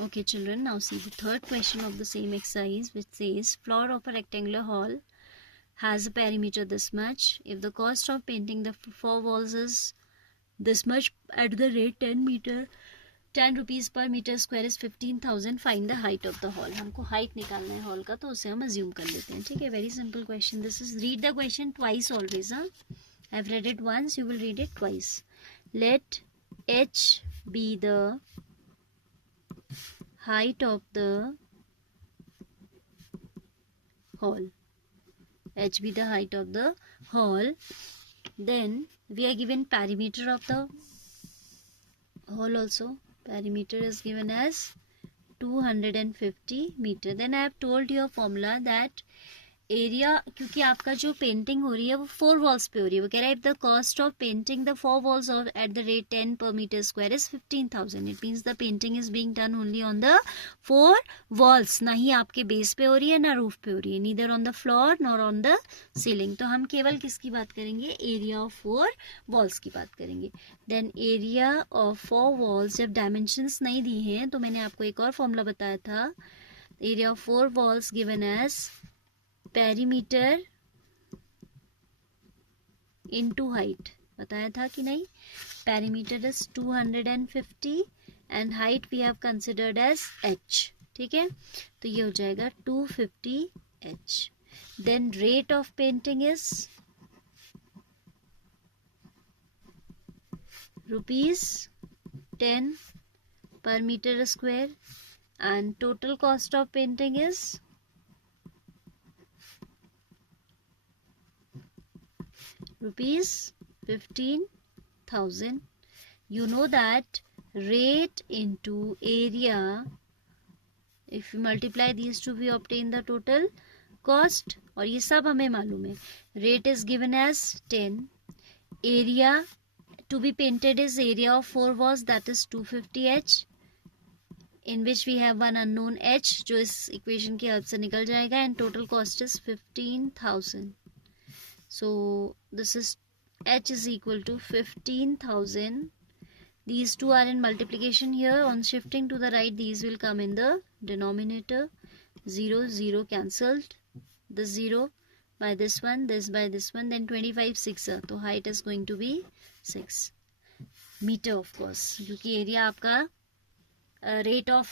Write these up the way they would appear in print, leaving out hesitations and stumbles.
Okay, children, now see the third question of the same exercise, which says floor of a rectangular hall has a perimeter this much. If the cost of painting the four walls is this much at the rate 10 rupees per meter square is 15,000, find the height of the hall. हमको height निकालना है hall का, तो उसे हम assume कर लेते हैं. ठीक है, very simple question. This is, read the question twice always. I've read it once, you will read it twice. Let h be the height of the hall. H be the height of the hall. Then we are given perimeter of the hall also. Perimeter is given as 250 meter. Then I have told you a formula that area, क्योंकि आपका जो painting हो रही है वो 4 walls पे हो रही है, वो कह रहा है if the cost of painting the 4 walls of at the rate 10 per meter square is 15,000. It means the painting is being done only on the 4 walls, ना ही आपके बेस पे हो रही है ना रूफ पे हो रही है, neither on the floor nor on the ceiling. तो हम केवल किसकी बात करेंगे, एरिया ऑफ 4 वॉल्स की बात करेंगे. देन एरिया ऑफ 4 वॉल्स, जब डायमेंशंस नहीं दी हैं तो मैंने आपको एक और फॉर्मूला बताया था, area of 4 walls given as perimeter into height, बताया था कि नहीं. perimeter is 250 and height we have considered as h. ठीक है, तो ये हो जाएगा 250 h. then rate of painting is rupees 10 per meter square and total cost of painting is rupees 15,000. You know that rate into area, if you multiply these two we obtain the total cost, और ये सब हमें मालूम है. rate is given as 10, area to be painted is area of 4 walls, that is 250 h, in which we have one unknown h जो इस equation की help से निकल जाएगा, and total cost is 15,000. So this is h is equal to 15,000. These two are in multiplication here. On shifting to the right, these will come in the denominator. 0, 0 cancelled. This 0 by this one, this by this one. Then 25 6. So height is going to be 6 meter, of course. क्योंकि area आपका rate of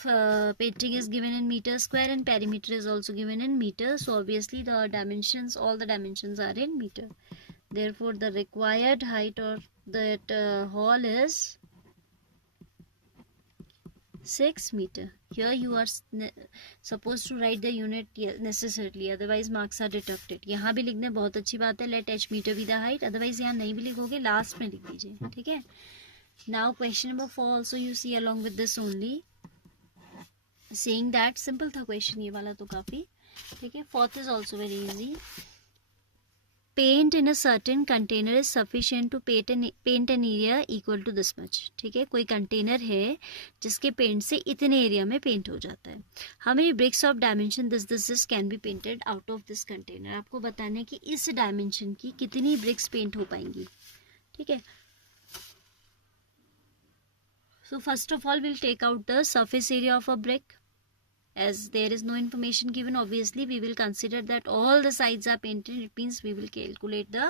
painting is given in meter square and perimeter is also given in meter, so obviously the dimensions, all the dimensions are in meter. Therefore the required height of that hall is 6 meter. Here you are supposed to write the unit necessarily, otherwise marks are deducted. यहाँ भी लिखने बहुत अच्छी बात है, let h meter be the height, otherwise यहाँ नहीं भी लिखोगे, लास्ट में लिख दीजिए. ठीक है. Now question number 4 also you see along with this only, saying that simple था question ये वाला तो काफी. ठीक है. Fourth is also very easy. Paint in a certain container is sufficient to paint an area equal to this much. ठीक है, कोई कंटेनर है जिसके पेंट से इतने एरिया में पेंट हो जाता है. How many bricks of dimension this can be painted out of this container. आपको बताना है कि इस डायमेंशन की कितनी ब्रिक्स पेंट हो पाएंगी. ठीक है. So first of all we'll take out the surface area of a brick. As there is no information given, obviously we will consider that all the sides are painted. It means we will calculate the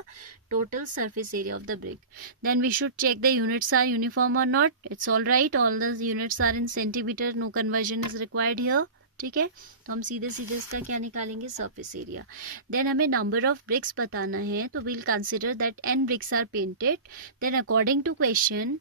total surface area of the brick. Then we should check the units are uniform or not. It's all right, all the units are in centimeter, no conversion is required here. ठीक है, तो हम सीधे सीधे इसका क्या निकालेंगे, surface area. Then हमें नंबर ऑफ ब्रिक्स बताना है, तो we'll consider that n bricks are painted. Then according to question,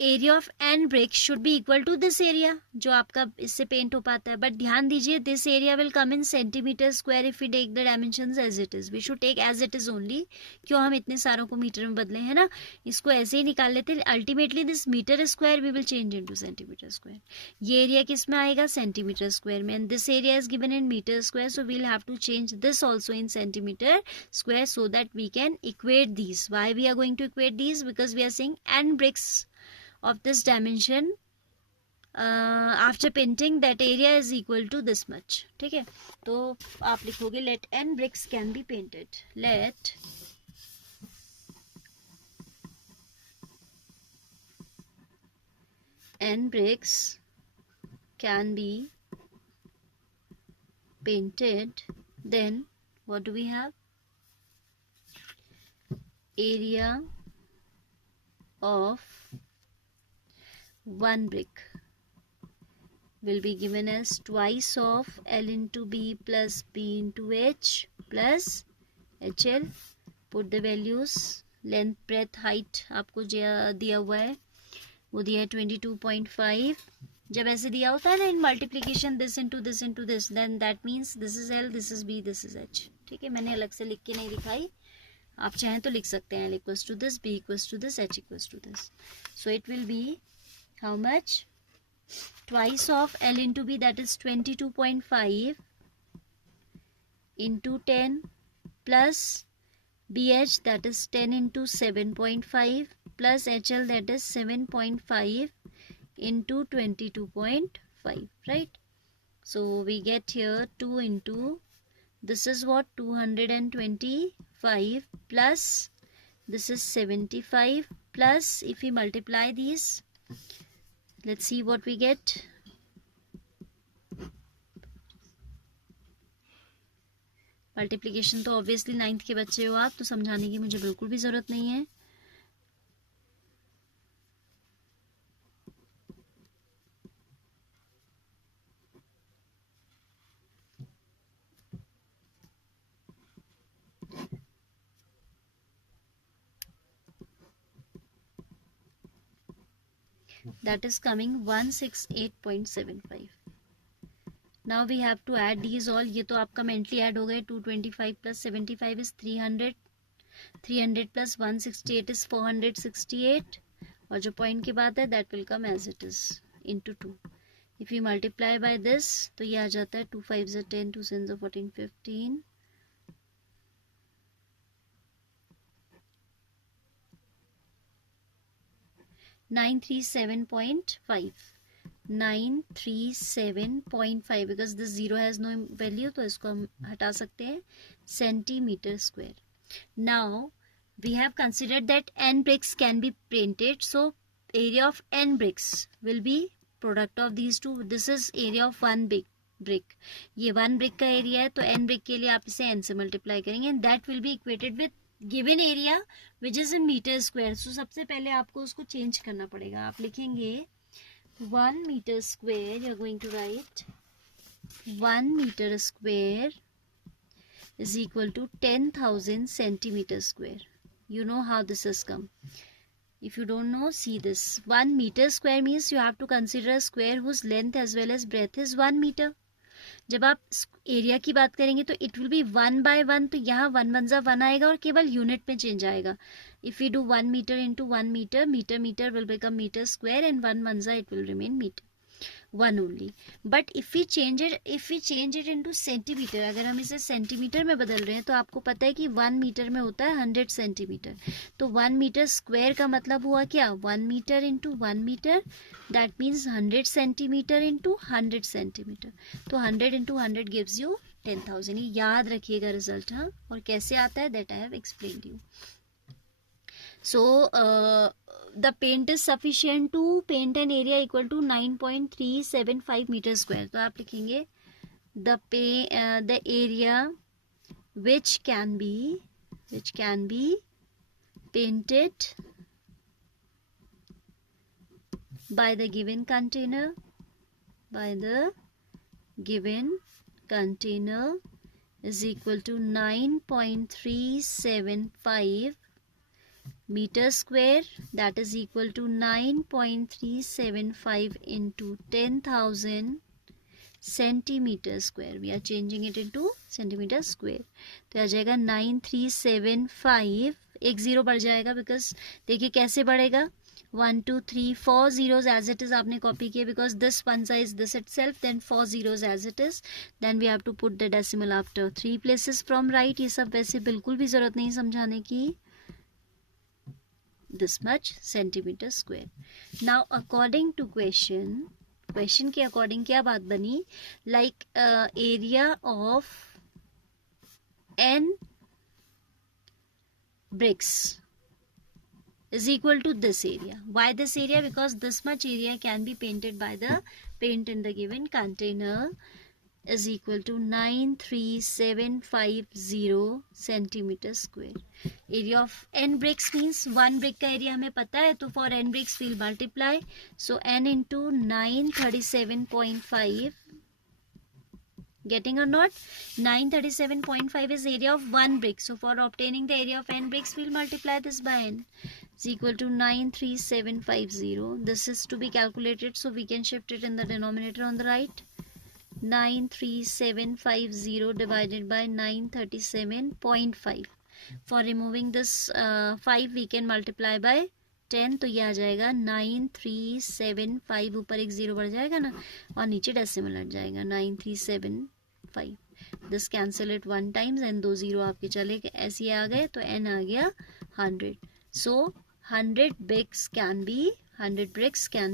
area of n brick should be equal to this area जो आपका इससे पेंट हो पाता है. बट ध्यान दीजिए, this area will come in centimetre square if we take the dimensions as it is. We should take as it is only. क्यों हम इतने सारों को मीटर में बदले हैं ना, इसको ऐसे ही निकाल लेते हैं. Ultimately this metre square we will change into centimetre square. ये एरिया किस में आएगा, सेंटीमीटर स्क्वायर में. And this area is given in metre square, so we'll have to change this also in centimetre square so that we can equate these. Why we are going to equate these, because we are saying n bricks of this dimension after painting that area is equal to this much. ठीक है, तो आप लिखोगे let n bricks can be painted. Let n bricks can be painted, then what do we have? Area of one brick will be given as twice of L into B plus B into H plus HL. Put the values. Length, breadth, height आपको दिया हुआ है, वो दिया है 22.5. जब ऐसे दिया होता है ना in multiplication, this into this into this, then that means this is L, this is B, this is H. ठीक है, मैंने अलग से लिख के नहीं दिखाई, आप चाहें तो लिख सकते हैं L equals to this, B equals to this, H equals to this. So it will be how much? Twice of L into B, that is 22.5 into 10 plus BH, that is 10 into 7.5 plus HL, that is 7.5 into 22.5, right? So we get here 2 into, this is what, 225 plus this is 75 plus, if we multiply these, let's see what we get. Multiplication तो obviously 9th के बच्चे हो आप, तो समझाने की मुझे बिल्कुल भी ज़रूरत नहीं है. That is coming 168.75. Now we have to add these all. ये तो आपका मेंटली ऐड हो गए. 225 plus 75 is 300. 300 plus 168 is 468. और जो पॉइंट की बात है that will come as it is into 2. If we multiply by this, तो ये आ जाता है 2 5s are 10, 2 7s are 14, 15. 937.5. 937.5 because this zero has no value, तो इसको हम हटा सकते हैं. Centimetre square. Now we have considered that n bricks can be painted, so area of n bricks will be product of these two. This is area of one big brick. ये one brick का area है, तो n brick के लिए आप इसे n से multiply करेंगे, and that will be equated with given area which is in meter square. So सबसे पहले आपको उसको change करना पड़ेगा. आप लिखेंगे 1 meter square, you are going to write 1 meter square is equal to 10,000 centimeter square. You know how this has come. If you don't know, see this. 1 meter square means you have to consider a square whose length as well as breadth is 1 meter. जब आप area की बात करेंगे तो it will B 1 by 1, तो यहाँ 1 1 जा 1 आएगा और केवल यूनिट में चेंज आएगा. If you do 1 metre into 1 metre, metre metre will become metre square, and 1 1 जा it will remain metre 1 only. But if we change it into centimetre, अगर हम इसे सेंटीमीटर में बदल रहे हैं तो आपको पता है कि 1 मीटर में होता है 100 सेंटीमीटर. तो 1 मीटर स्क्वायर का मतलब हुआ क्या? 1 metre into 1 metre, that means 100 centimetre into 100 centimetre. तो 100 इंटू 100 गिव्स यू 10,000. ये याद रखिएगा रिजल्ट. हाँ, और कैसे आता है that I have explained you. So the paint is sufficient to paint an area equal to 9.375 meter square. तो आप लिखेंगे the area which can be painted by the given container is equal to 9.375 meter square, that is equal to 9.375 into 10,000 centimeter square. We are changing it into centimeter square. तो आ जाएगा 9375. एक zero बढ़ जाएगा because देखिए कैसे बढ़ेगा. 1 2 3 4 zeros as it is आपने copy किया because this one size this itself, then 4 zeros as it is, then we have to put the decimal after 3 places from right. ये सब वैसे बिल्कुल भी जरूरत नहीं समझाने की. This much centimeter square. Now according to question के according क्या बात बनी? Like area of n bricks is equal to this area. Why this area? Because this much area can be painted by the paint in the given container is equal to 93750 centimeter square. Area of n bricks means one brick का area हमें पता है, तो for n bricks we'll multiply, so n into 937.5. Getting or not? 937.5 is area of one brick. So for obtaining the area of n bricks, we'll multiply this by n. Is equal to 93750. This is to be calculated, so we can shift it in the denominator on the right. 93750 divided by 937.5. For removing this 5, we can multiply by 10. तो ये आ जाएगा 9375. ऊपर एक 0 बढ़ जाएगा ना, और नीचे डेसिमल हट जाएगा 9375. This cancel it 1 times and 2 0 आपके चले गए, ऐसे आ गए, तो n आ गया 100. सो 100 bricks can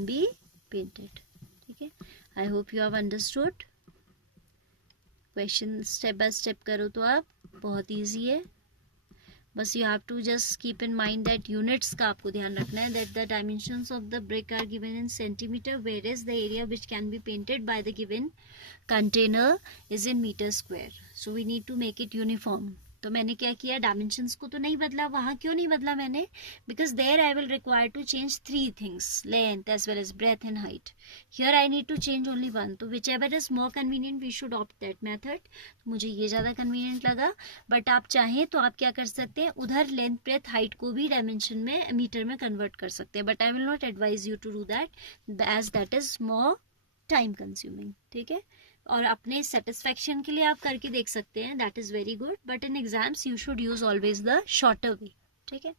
be painted. ठीक है, I hope you have understood. Question step by step करो तो आप बहुत ईजी है. बस you have to just keep in mind that units का आपको ध्यान रखना है, that the dimensions of the brick are given in centimetre, where is the area which can be painted by the given container is in metre square. So we need to make it uniform. तो मैंने क्या किया, dimensions को तो नहीं बदला. वहाँ क्यों नहीं बदला मैंने? Because there I will require to change 3 things, length as well as breadth and height. Here I need to change only 1. तो whichever is more convenient we should opt that method. मुझे ये ज़्यादा convenient लगा. But आप चाहें तो आप क्या कर सकते हैं, उधर लेंथ ब्रेथ हाइट को भी डायमेंशन में मीटर में कन्वर्ट कर सकते हैं. But I will not advise you to do that as that is more time consuming. ठीक है, और अपने सेटिस्फेक्शन के लिए आप करके देख सकते हैं, that is very good. But in exams you should use always the shorter वे. ठीक है.